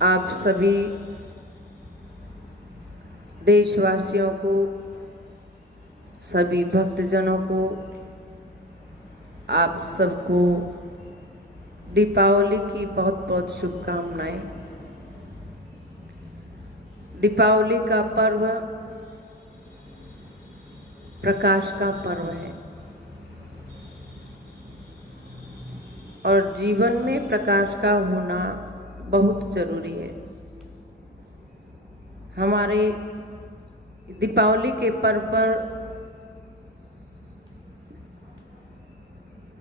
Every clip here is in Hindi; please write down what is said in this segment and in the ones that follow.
आप सभी देशवासियों को, सभी भक्तजनों को, आप सबको दीपावली की बहुत बहुत शुभकामनाएं। दीपावली का पर्व प्रकाश का पर्व है और जीवन में प्रकाश का होना बहुत जरूरी है। हमारे दीपावली के पर्व पर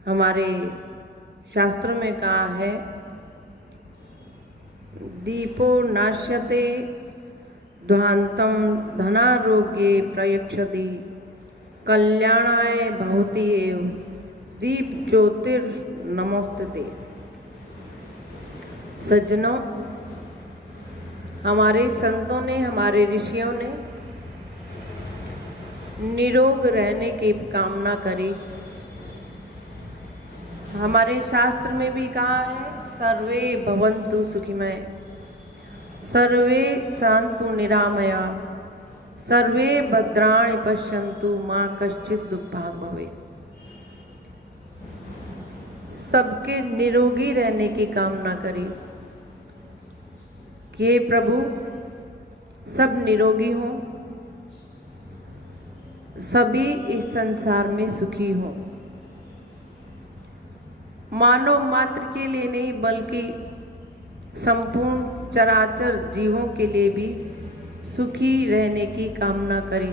हमारे शास्त्र में कहा है, दीपो नाश्यते ध्वांतम धनारोग्ये प्रयक्षति कल्याणाय भवति एव दीप ज्योतिर्नमोस्तुते। सज्जनों, हमारे संतों ने, हमारे ऋषियों ने निरोग रहने की कामना करी। हमारे शास्त्र में भी कहा है, सर्वे भवन्तु सुखिमय, सर्वे सन्तु निरामया, सर्वे भद्राणि पश्यन्तु मां कश्चित् दुर्भाग् भवेत्। सबके निरोगी रहने की कामना करी कि हे प्रभु, सब निरोगी हों, सभी इस संसार में सुखी हों। मानव मात्र के लिए नहीं बल्कि संपूर्ण चराचर जीवों के लिए भी सुखी रहने की कामना करी।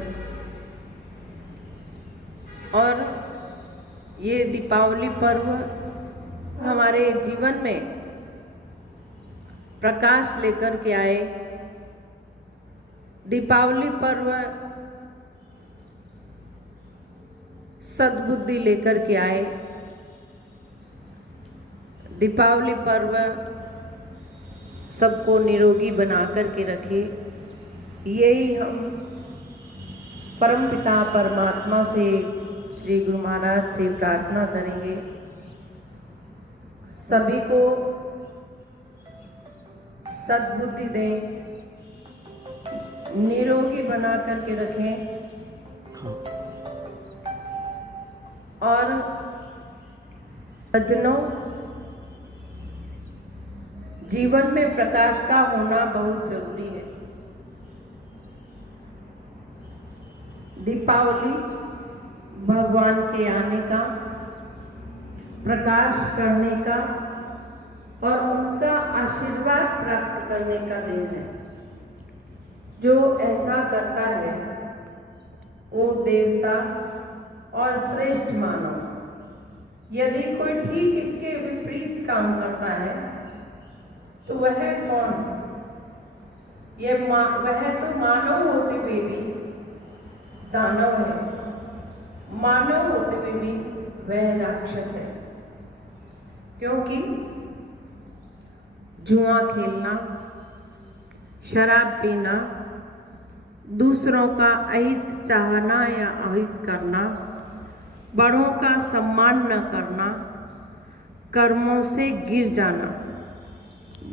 और ये दीपावली पर्व हमारे जीवन में प्रकाश लेकर के आए। दीपावली पर्व सद्बुद्धि लेकर के आए। दीपावली पर्व सबको निरोगी बना करके रखे। यही हम परमपिता परमात्मा से, श्री गुरु महाराज से प्रार्थना करेंगे। सभी को सद्बुद्धि दें, निरोगी बना करके रखें और सज्जनों, जीवन में प्रकाश का होना बहुत जरूरी है। दीपावली भगवान के आने का, प्रकाश करने का और उनका आशीर्वाद प्राप्त करने का दिन है। जो ऐसा करता है वो देवता और श्रेष्ठ मानव। यदि कोई ठीक इसके विपरीत काम करता है तो वह कौन? वह तो मानव होते हुए भी दानव है, मानव होते हुए भी वह राक्षस है। क्योंकि जुआ खेलना, शराब पीना, दूसरों का अहित चाहना या अहित करना, बड़ों का सम्मान न करना, कर्मों से गिर जाना,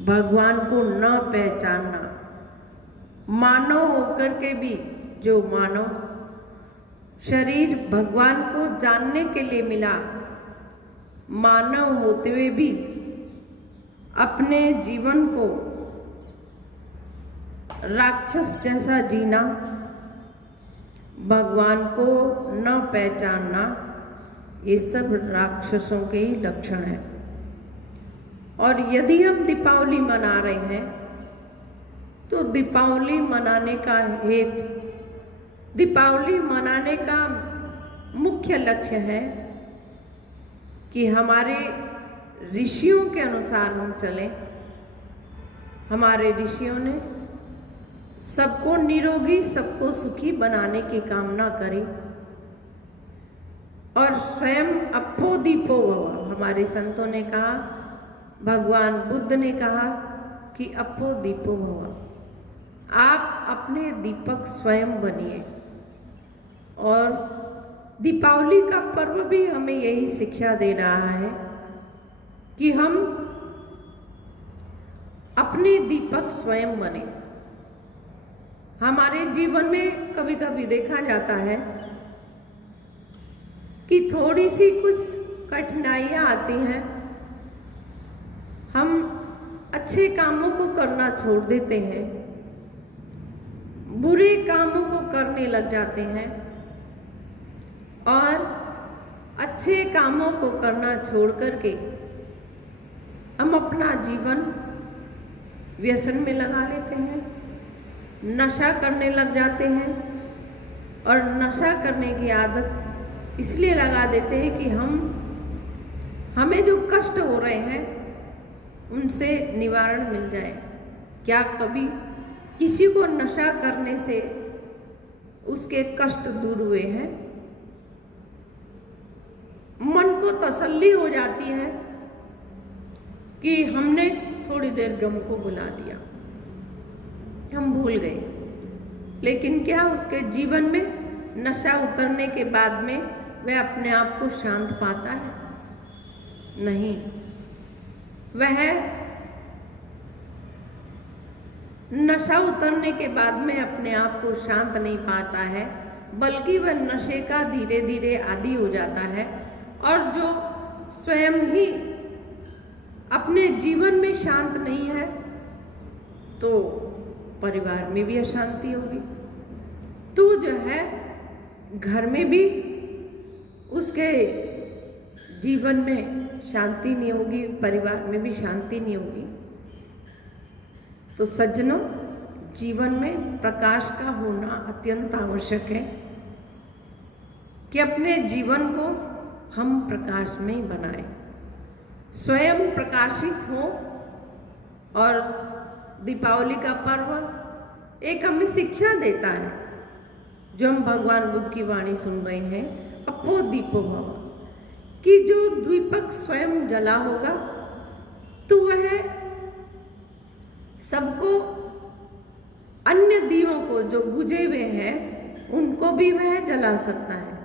भगवान को न पहचानना, मानव होकर के भी जो मानव शरीर भगवान को जानने के लिए मिला, मानव होते हुए भी अपने जीवन को राक्षस जैसा जीना, भगवान को न पहचानना, ये सब राक्षसों के ही लक्षण हैं। और यदि हम दीपावली मना रहे हैं तो दीपावली मनाने का हेतु, दीपावली मनाने का मुख्य लक्ष्य है कि हमारे ऋषियों के अनुसार हम चलें। हमारे ऋषियों ने सबको निरोगी, सबको सुखी बनाने की कामना करी और स्वयं अप्पो दीपो भव, हमारे संतों ने कहा, भगवान बुद्ध ने कहा कि अप्पो दीपो भव, आप अपने दीपक स्वयं बनिए। और दीपावली का पर्व भी हमें यही शिक्षा दे रहा है कि हम अपने दीपक स्वयं बने। हमारे जीवन में कभी कभी देखा जाता है कि थोड़ी सी कुछ कठिनाइयाँ आती हैं, हम अच्छे कामों को करना छोड़ देते हैं, बुरे कामों को करने लग जाते हैं और अच्छे कामों को करना छोड़ करके हम अपना जीवन व्यसन में लगा लेते हैं, नशा करने लग जाते हैं। और नशा करने की आदत इसलिए लगा देते हैं कि हमें जो कष्ट हो रहे हैं उनसे निवारण मिल जाए। क्या कभी किसी को नशा करने से उसके कष्ट दूर हुए हैं? मन को तसल्ली हो जाती है कि हमने थोड़ी देर गम को भुला दिया, हम भूल गए, लेकिन क्या उसके जीवन में नशा उतरने के बाद में वह अपने आप को शांत पाता है? नहीं, वह नशा उतरने के बाद में अपने आप को शांत नहीं पाता है, बल्कि वह नशे का धीरे धीरे आदी हो जाता है। और जो स्वयं ही अपने जीवन में शांत नहीं है तो परिवार में भी अशांति होगी, तो जो है घर में भी उसके जीवन में शांति नहीं होगी, परिवार में भी शांति नहीं होगी। तो सज्जनों, जीवन में प्रकाश का होना अत्यंत आवश्यक है कि अपने जीवन को हम प्रकाश में ही बनाएं, स्वयं प्रकाशित हो। और दीपावली का पर्व एक हमें शिक्षा देता है, जो हम भगवान बुद्ध की वाणी सुन रहे हैं, अपो दीपो भव, कि जो दीपक स्वयं जला होगा तो वह सबको, अन्य दियों को जो बुझे हुए हैं उनको भी वह जला सकता है,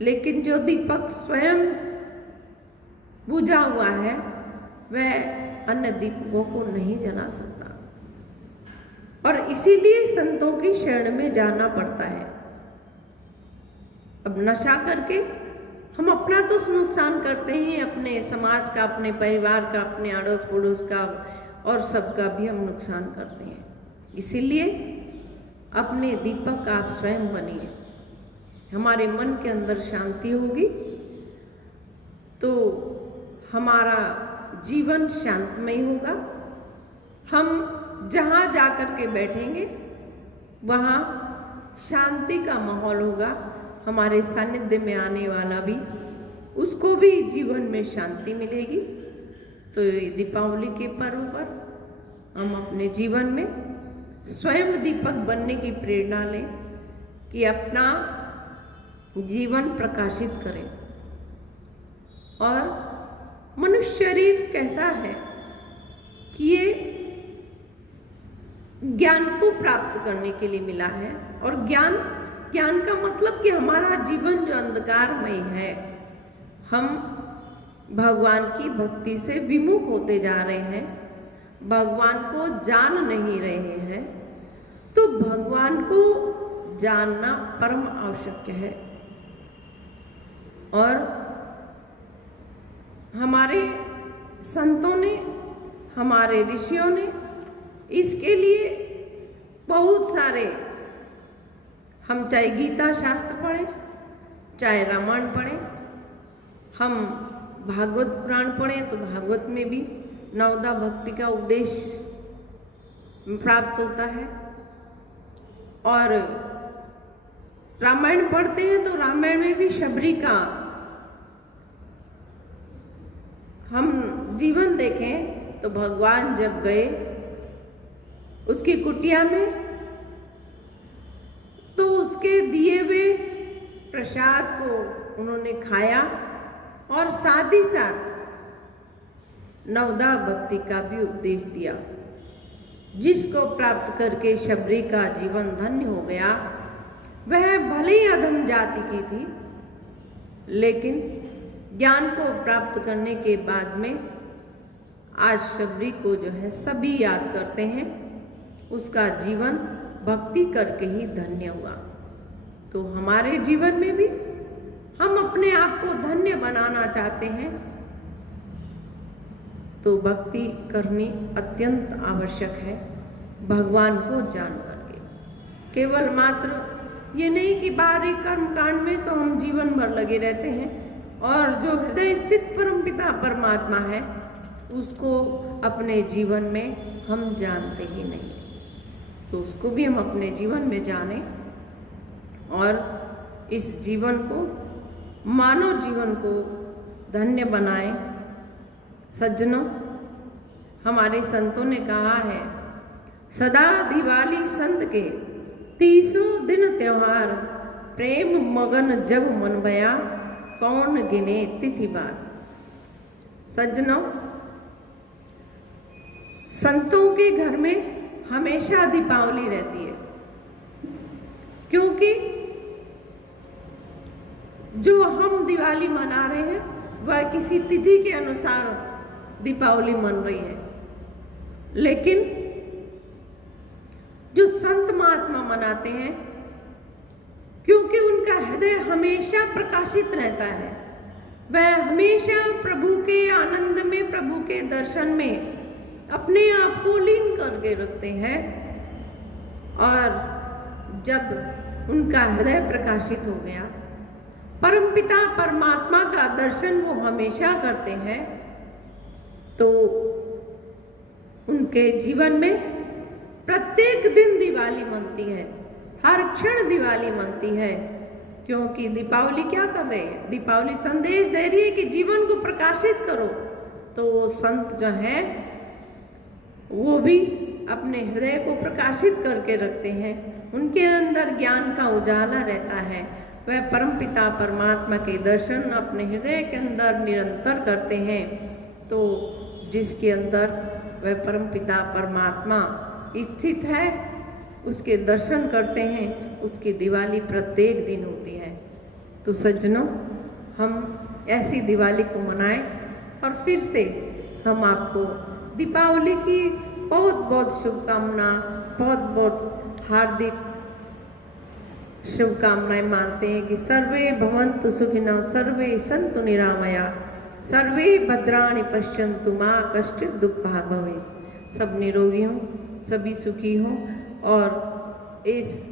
लेकिन जो दीपक स्वयं बुझा हुआ है वह अन्य दीपकों को नहीं जला सकता। और इसीलिए संतों की शरण में जाना पड़ता है। अब नशा करके हम अपना तो नुकसान करते ही, अपने समाज का, अपने परिवार का, अपने अड़ोस पड़ोस का और सबका भी हम नुकसान करते हैं। इसीलिए अपने दीपक आप स्वयं बनिए। हमारे मन के अंदर शांति होगी तो हमारा जीवन शांतमय होगा। हम जहाँ जाकर के बैठेंगे वहाँ शांति का माहौल होगा। हमारे सानिध्य में आने वाला भी, उसको भी जीवन में शांति मिलेगी। तो दीपावली के पर्व पर हम अपने जीवन में स्वयं दीपक बनने की प्रेरणा लें कि अपना जीवन प्रकाशित करें। और मनुष्य शरीर कैसा है कि ये ज्ञान को प्राप्त करने के लिए मिला है। और ज्ञान का मतलब कि हमारा जीवन जो अंधकारमय है, हम भगवान की भक्ति से विमुख होते जा रहे हैं, भगवान को जान नहीं रहे हैं। तो भगवान को जानना परम आवश्यक है। और हमारे संतों ने, हमारे ऋषियों ने इसके लिए बहुत सारे, हम चाहे गीता शास्त्र पढ़ें, चाहे रामायण पढ़ें, हम भागवत पुराण पढ़ें तो भागवत में भी नवदा भक्ति का उपदेश प्राप्त होता है। और रामायण पढ़ते हैं तो रामायण में भी शबरी का हम जीवन देखें तो भगवान जब गए उसकी कुटिया में तो उसके दिए हुए प्रसाद को उन्होंने खाया और साथ ही साथ नवदा भक्ति का भी उपदेश दिया, जिसको प्राप्त करके शबरी का जीवन धन्य हो गया। वह भले ही अधम जाति की थी, लेकिन ज्ञान को प्राप्त करने के बाद में आज शबरी को जो है सभी याद करते हैं, उसका जीवन भक्ति करके ही धन्य हुआ। तो हमारे जीवन में भी हम अपने आप को धन्य बनाना चाहते हैं तो भक्ति करनी अत्यंत आवश्यक है, भगवान को जान करके। केवल मात्र ये नहीं कि बाहरी कर्म कांड में तो हम जीवन भर लगे रहते हैं और जो हृदय स्थित परमपिता परमात्मा है उसको अपने जीवन में हम जानते ही नहीं, तो उसको भी हम अपने जीवन में जाने और इस जीवन को, मानव जीवन को धन्य बनाएं। सज्जनों, हमारे संतों ने कहा है, सदा दिवाली संत के 30 दिन त्योहार, प्रेम मगन जब मन भया, कौन गिने तिथि बार। सज्जनों, संतों के घर में हमेशा दीपावली रहती है, क्योंकि जो हम दिवाली मना रहे हैं वह किसी तिथि के अनुसार दीपावली मन रही है, लेकिन जो संत महात्मा मनाते हैं, क्योंकि उनका हृदय हमेशा प्रकाशित रहता है, वह हमेशा प्रभु के आनंद में, प्रभु के दर्शन में अपने आप को लीन करके रखते हैं। और जब उनका हृदय प्रकाशित हो गया, परमपिता परमात्मा का दर्शन वो हमेशा करते हैं, तो उनके जीवन में प्रत्येक दिन दिवाली मनती है, हर क्षण दिवाली मनती है। क्योंकि दीपावली क्या कर रहे हैं? दीपावली संदेश दे रही है कि जीवन को प्रकाशित करो। तो वो संत जो हैं वो भी अपने हृदय को प्रकाशित करके रखते हैं, उनके अंदर ज्ञान का उजाला रहता है, वह परमपिता परमात्मा के दर्शन अपने हृदय के अंदर निरंतर करते हैं। तो जिसके अंदर वह परमपिता परमात्मा स्थित है, उसके दर्शन करते हैं, उसकी दिवाली प्रत्येक दिन होती है। तो सज्जनों, हम ऐसी दिवाली को मनाएं और फिर से हम आपको दीपावली की बहुत बहुत शुभकामना, बहुत बहुत हार्दिक शुभकामनाएं मानते हैं कि सर्वे भवन्तु सुखिनः, सर्वे सन्तु निरामया, सर्वे भद्राणि पश्यन्तु मा कश्चित् दुःखभाग् भवेत्। सब निरोगी हों, सभी सुखी हों और इस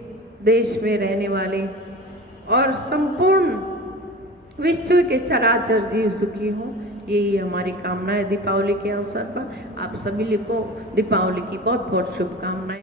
देश में रहने वाले और संपूर्ण विश्व के चराचर जीव सुखी हों, यही हमारी कामना है। दीपावली के अवसर पर आप सभी को दीपावली की बहुत बहुत शुभकामनाएं।